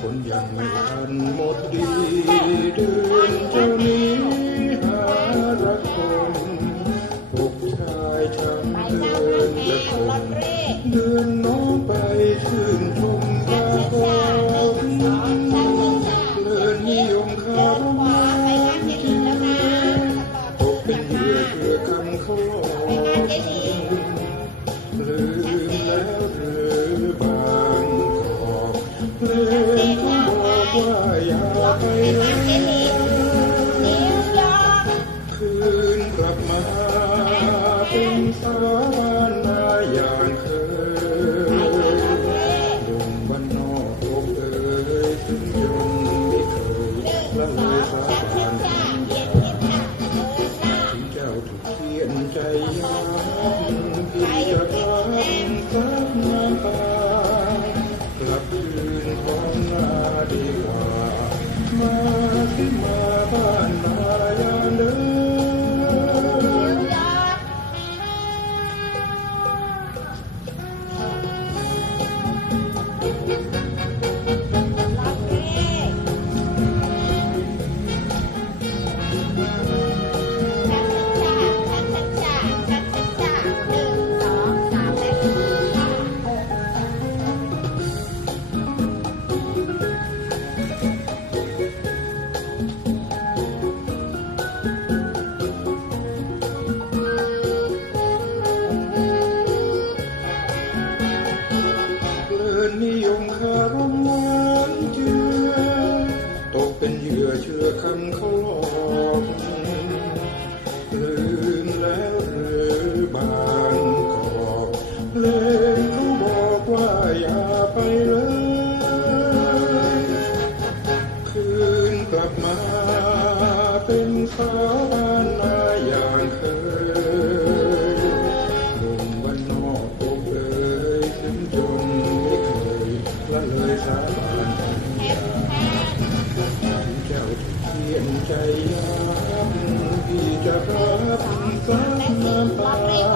คนอย่างฉันหมดดีเดินจะนี้หาคนพวกชายช้ำเอเดืนน้องไปชื่นชมตาคน happy ไปเลย คืนกลับมาเป็นสาวบ้านนาอย่างเคยลมบ้านนอกโอบเลยถึงจนไม่เคยละเลยสาบานเจ้าเทียนใจยามที่จะรับกลับมา